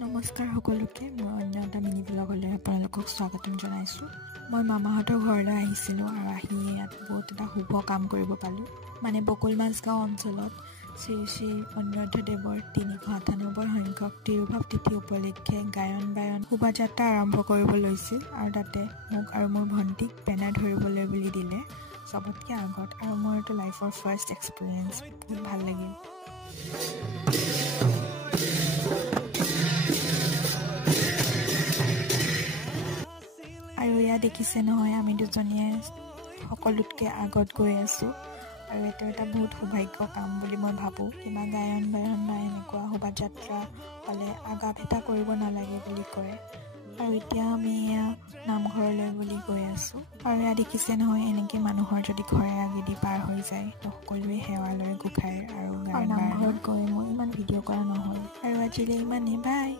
নমস্কাৰ সকলোকে মই অন্য এটা মিনি ব্লগলৈ আপোনালোকক স্বাগতম জনাইছোঁ। মই মামাহঁতৰ ঘৰলৈ আহিছিলোঁ আৰু আহি ইয়াত বহুত এটা শুভ কাম কৰিব পালোঁ। মানে বকুল মাছগাঁও অঞ্চলত শ্ৰী শ্ৰী অন্নদাদেৱৰ ৩৯৮ সংখ্যক তিৰুভাৱ তিথি উপলক্ষে গায়ন বায়ন শোভাযাত্ৰা আৰম্ভ কৰিব লৈছিল আৰু তাতে মোক আৰু মোৰ ভণ্টিক বেনাৰ ধৰিবলৈ বুলি দিলে চবতকৈ আগত। আৰু মোৰ এইটো লাইফৰ ফাৰ্ষ্ট এক্সপিৰিয়েঞ্চ, বহুত ভাল লাগিল। আৰু এয়া দেখিছে নহয়, আমি দুজনীয়ে সকলোতকৈ আগত গৈ আছোঁ আৰু এইটো এটা বহুত সৌভাগ্য কাম বুলি মই ভাবোঁ। কিবা গায়ন বায়ন বা এনেকুৱা শোভাযাত্ৰা হ'লে আগা ভেটা কৰিব নালাগে বুলি কয়। আৰু এতিয়া আমি এয়া নামঘৰলৈ বুলি গৈ আছোঁ আৰু এয়া দেখিছে নহয়, এনেকৈ মানুহৰ যদি ঘৰে আগেদি পাৰ হৈ যায় তো সকলোৱে সেৱা লয় গোঁসাইৰ আৰু নামঘৰত গৈ মই ইমান ভিডিঅ' কৰা নহ'ল। আৰু আজিলৈ ইমানেই, বাই।